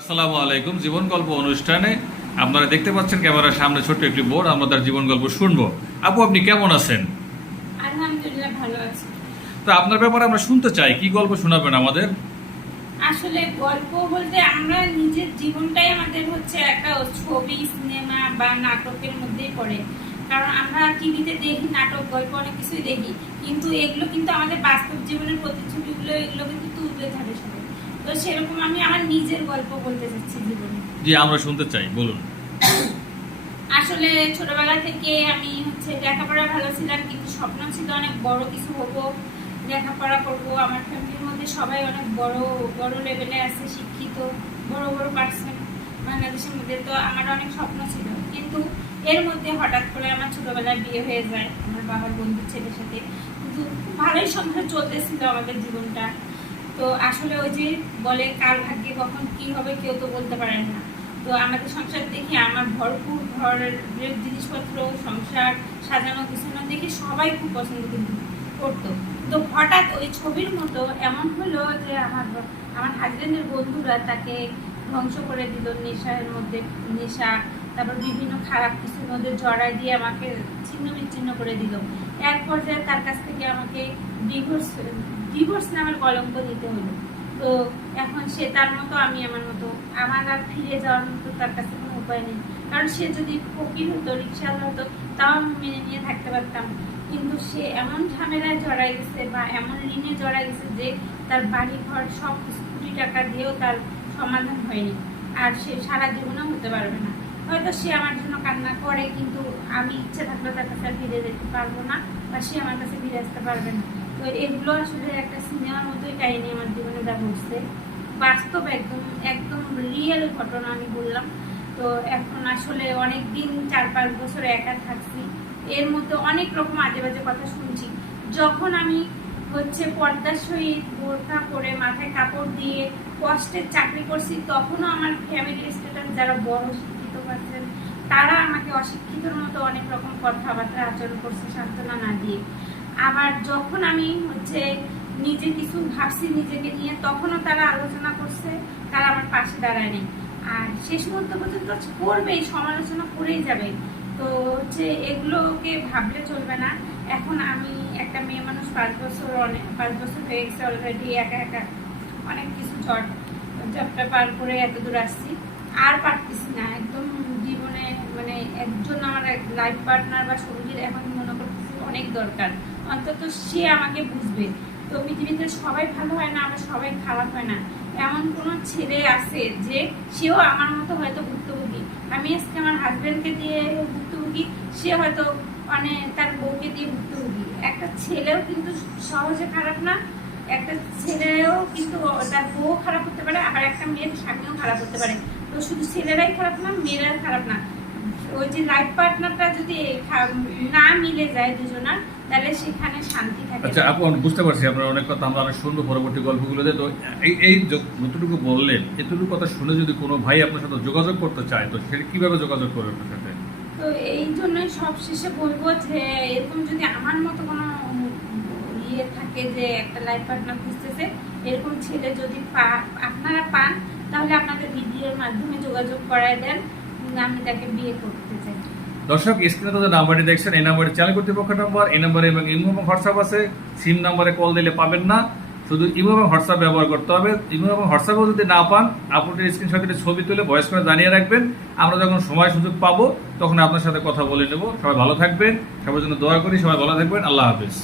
আসসালামু আলাইকুম। জীবন গল্প অনুষ্ঠানে আপনারা দেখতে পাচ্ছেন ক্যামেরার সামনে ছোট্ট একটি বোর্ড আমরা তার জীবন গল্প শুনব। আপু আপনি কেমন আছেন? আলহামদুলিল্লাহ ভালো আছি। তো আপনার ব্যাপারে আমরা শুনতে চাই কি গল্প শোনাবেন আমাদের? আসলে গল্প বলতে আমরা নিজের জীবনটাই আমাদের হচ্ছে একটা ছবি সিনেমা বা নাটকের মধ্যেই পড়ে। কারণ আমরা টিভিতে দেখি নাটক গল্প অনেক কিছুই দেখি। কিন্তু এগুলো কিন্তু আমাদের বাস্তব জীবনের প্রতিচ্ছবিগুলো এগুলো কিন্তু তুলে ধরে সবাই। তো সেরকম আমি আমার নিজের গল্প বলতে চাচ্ছি জীবনে। জি আমরা শুনতে চাই বলুন। আসলে ছোটবেলা থেকে আমি হচ্ছে লেখাপড়া ভালো ছিলাম কিন্তু স্বপ্ন ছিল অনেক বড় কিছু হব লেখাপড়া করব। আমার ফ্যামিলির মধ্যে সবাই অনেক বড় বড় লেভেলে আছে শিক্ষিত বড় বড় পার্সন বাংলাদেশের মধ্যে। তো আমার অনেক স্বপ্ন ছিল। কিন্তু এর মধ্যে হঠাৎ করে আমার ছোটবেলায় বিয়ে হয়ে যায় আমার বাবার বন্ধুর ছেলের সাথে। কিন্তু ভালোই সংসার চলতেছিল আমাদের জীবনটা। তো আসলে ওই যে বলে কার ভাগ্যে কখন কি হবে কেউ তো বলতে পারেন না। তো আমাদের সংসার দেখে আমার ভরপুর ঘরের জিনিসপত্র, সংসার সাজানো, গুছানো দেখে সবাই খুব পছন্দ কিন্তু করতো। তো হঠাৎ ওই ছবির মতো এমন হলো যে আমার আমার হাজবেন্ডের বন্ধুরা তাকে ধ্বংস করে দিল নেশার মধ্যে, নেশা, তারপর বিভিন্ন খারাপ কিছুর মধ্যে জড়াই দিয়ে আমাকে ছিন্ন বিচ্ছিন্ন করে দিল। এক পর্যায়ে তার কাছ থেকে আমাকে ডিভোর্স ডিভোর্স নামের কলঙ্ক দিতে হলো। তো এখন সে তার মতো, আমি আমার মতো। আমার আর ফিরে যাওয়ার মতো তার কাছে কোনো উপায় নেই। কারণ সে যদি ফকির হতো রিক্সাওয়ালা হতো, তাও আমি মেনে নিয়ে থাকতে পারতাম। কিন্তু সে এমন ঝামেলায় জড়াই গেছে বা এমন ঋণে জড়াই গেছে যে তার বাড়ি ঘর সব কোটি টাকা দিয়েও তার সমাধান হয়নি। আর সে সারা জীবনেও হতে পারবে না। হয়তো সে আমার জন্য কান্না করে, কিন্তু আমি ইচ্ছে থাকলে তার কাছে ফিরে যেতে পারব না বা সে আমার কাছে ফিরে আসতে পারবে না। তো এগুলো আসলে একটা সিনেমার মতোই কাহিনী আমার জীবনে ঘটছে। বাস্তব একদম একদম রিয়েল ঘটনা আমি বললাম। তো এখন আসলে অনেক দিন চার পাঁচ বছর একা থাকছি। এর মধ্যে অনেক রকম আজে বাজে কথা শুনছি। যখন আমি হচ্ছে পর্দার সহিত বোরখা করে মাথায় কাপড় দিয়ে কষ্টের চাকরি করছি, তখনও আমার ফ্যামিলির স্ট্যাটাস যারা বড় শিক্ষিত পাচ্ছেন তারা আমাকে অশিক্ষিতর মতো অনেক রকম কথাবার্তা আচরণ করছে সান্ত্বনা না দিয়ে। আবার যখন আমি হচ্ছে নিজে কিছু ভাবছি নিজেকে নিয়ে, তখনও তারা আলোচনা করছে, তারা আমার পাশে দাঁড়ায়নি। আর শেষ মুহূর্ত পর্যন্ত করবেই, সমালোচনা করেই যাবে। তো হচ্ছে এগুলোকে ভাবলে চলবে না। এখন আমি একটা মেয়ে মানুষ, পাঁচ বছর অনেক পাঁচ বছর হয়ে গেছে অলরেডি একা একা অনেক কিছু ঝড় ঝড়টা পার করে এত দূর আসছি। আর পারতেছি না, একদম মানে একজন আমার লাইফ পার্টনার বা সঙ্গীর এখন মনে করতেছি অনেক দরকার। অন্তত সে আমাকে বুঝবে। তো পৃথিবীতে সবাই ভালো হয় না আবার সবাই খারাপ হয় না। এমন কোনো ছেলে আছে যে সেও আমার মতো হয়তো ভুক্তভোগী। আমি আজকে আমার হাজব্যান্ডকে দিয়ে ভুক্তভোগী, সে হয়তো মানে তার বউকে দিয়ে ভুক্তভোগী। একটা ছেলেও কিন্তু সহজে খারাপ না, একটা ছেলেও কিন্তু তার বউ খারাপ হতে পারে, আবার একটা মেয়ের স্বামীও খারাপ হতে পারে। তো শুধু ছেলেরাই খারাপ না মেয়েরা খারাপ না। ওই যে লাইফ পার্টনারটা যদি না মিলে যায় দুজনার তাহলে সেখানে শান্তি থাকে আচ্ছা। আপু বুঝতে পারছি আপনার অনেক কথা আমরা অনেক শুনব পরবর্তী গল্পগুলোতে তো এই এই যতটুকু বললেন এতটুকু কথা শুনে যদি কোনো ভাই আপনার সাথে যোগাযোগ করতে চায় তো সে কীভাবে যোগাযোগ করবে আপনার সাথে তো এই জন্যই সব শেষে বলব যে এরকম যদি আমার মতো কোনো ইয়ে থাকে যে একটা লাইফ পার্টনার খুঁজতেছে এরকম ছেলে যদি পা- আপনারা পান তাহলে আপনাদের ভিডিওর মাধ্যমে যোগাযোগ করায় দেন আমি তাকে বিয়ে করতে চাই। দর্শক স্ক্রিনে তো যে নাম্বারটি দেখছেন, এই নাম্বারে চ্যানেল কর্তৃপক্ষ নাম্বার এই নাম্বারে এবং ইমো এবং হোয়াটসঅ্যাপ আছে। সিম নাম্বারে কল দিলে পাবেন না। শুধু ইমো এবং হোয়াটসঅ্যাপ ব্যবহার করতে হবে। ইমো এবং হোয়াটসঅ্যাপেও যদি না পান আপনাদের স্ক্রিনশট ছবি তুলে ভয়েস করে জানিয়ে রাখবেন। আমরা যখন সময় সুযোগ পাবো, তখন আপনার সাথে কথা বলে নেব। সবাই ভালো থাকবেন। সবার জন্য দোয়া করি। সবাই ভালো থাকবেন। আল্লাহ হাফিজ।